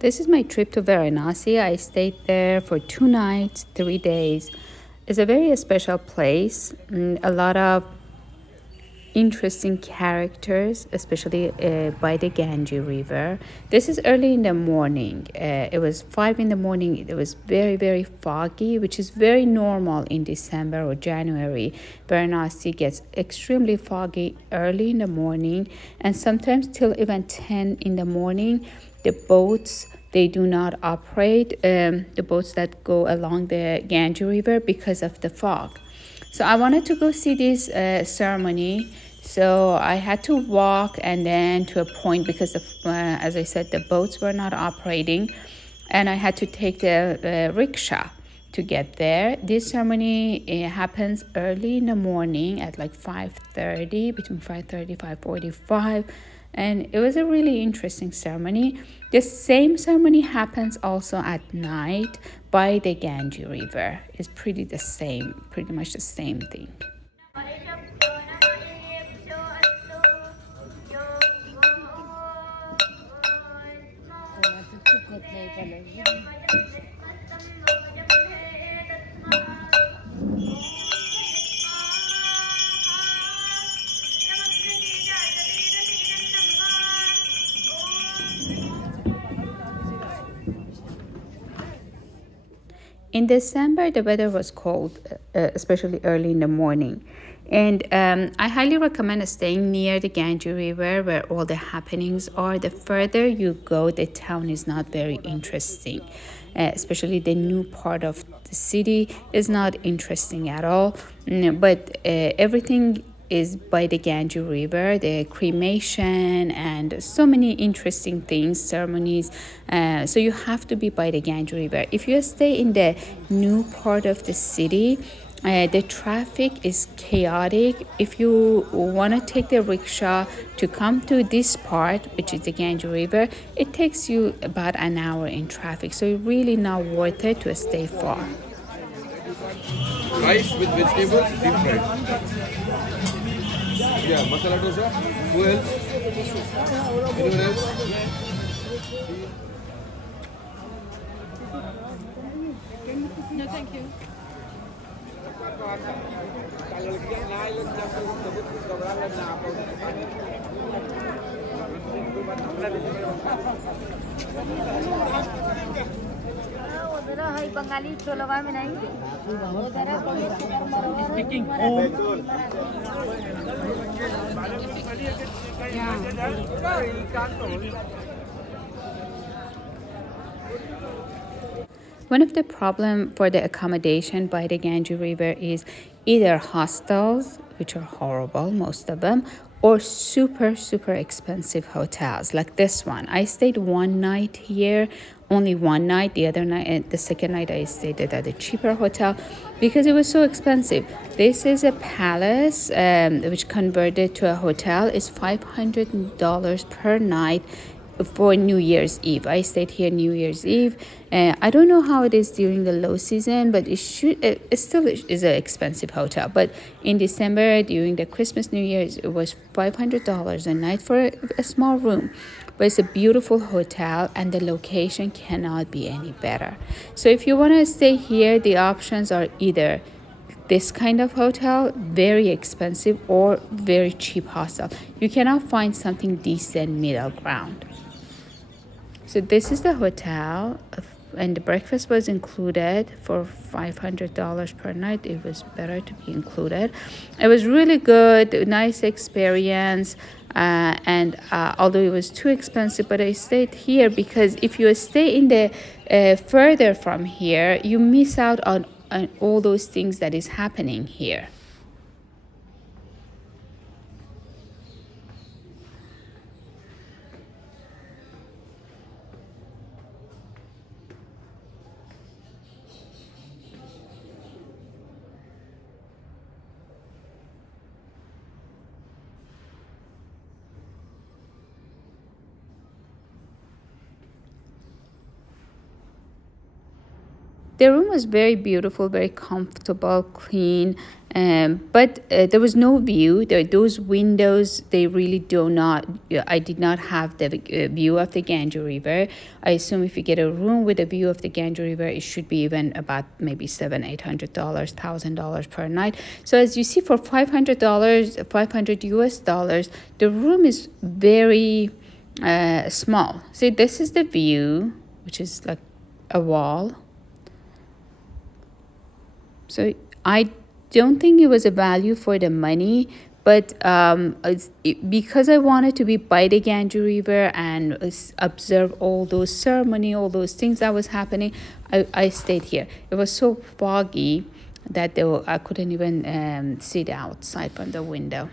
This is my trip to Varanasi. I stayed there for 2 nights, 3 days. It's a very special place. A lot of interesting characters, especially by the Ganges River. This is early in the morning. It was 5 in the morning. It was very, very foggy, which is very normal in December or January. Varanasi gets extremely foggy early in the morning, and sometimes till even 10 in the morning. The boats, they do not operate, the boats that go along the Ganges River because of the fog. So I wanted to go see this ceremony. So I had to walk and then to a point because, as I said, the boats were not operating, and I had to take the rickshaw to get there. This ceremony happens early in the morning at like 5:30, between 5:30 5:45, and it was a really interesting ceremony. The same ceremony happens also at night by the Ganges River. It's pretty much the same thing. In December, the weather was cold, especially early in the morning. And I highly recommend staying near the Ganges River where all the happenings are. The further you go, the town is not very interesting. Especially the new part of the city is not interesting at all. But everything is by the Ganges River, the cremation and so many interesting things, ceremonies. So you have to be by the Ganges River. If you stay in the new part of the city, the traffic is chaotic. If you want to take the rickshaw to come to this part, which is the Ganges River, it takes you about an hour in traffic. So it's really not worth it to stay far. Rice with vegetables, deep fried. Yeah, masala dosa. Who else? Anyone else? No, thank you. One of the problem for the accommodation by the Ganges River is either hostels, which are horrible, most of them, or super, super expensive hotels like this one. I stayed one night here, only one night. The other night, and the second night, I stayed at a cheaper hotel because it was so expensive. This is a palace, which converted to a hotel. Is $500 per night for New Year's Eve. I stayed here New Year's Eve. I don't know how it is during the low season, but it still is an expensive hotel. But in December, during the Christmas, New Year's, it was $500 a night for a small room. But it's a beautiful hotel, and the location cannot be any better. So if you want to stay here, the options are either this kind of hotel, very expensive, or very cheap hostel. You cannot find something decent middle ground. So this is the hotel, and the breakfast was included for $500 per night. It was better to be included. It was really good, nice experience. And although it was too expensive, but I stayed here because if you stay in the further from here, you miss out on all those things that is happening here. The room was very beautiful, very comfortable, clean, But there was no view. Those windows, they really do not. I did not have the view of the Ganges River. I assume if you get a room with a view of the Ganges River, it should be even about maybe $700-800, $1,000 per night. So as you see, for $500, 500 US dollars, the room is very small. See, this is the view, which is like a wall. So I don't think it was a value for the money, but because I wanted to be by the Ganges River and observe all those ceremony, all those things that was happening, I stayed here. It was so foggy that I couldn't even sit outside from the window.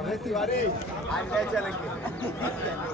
अबे तिवारी आज क्या चलेंगे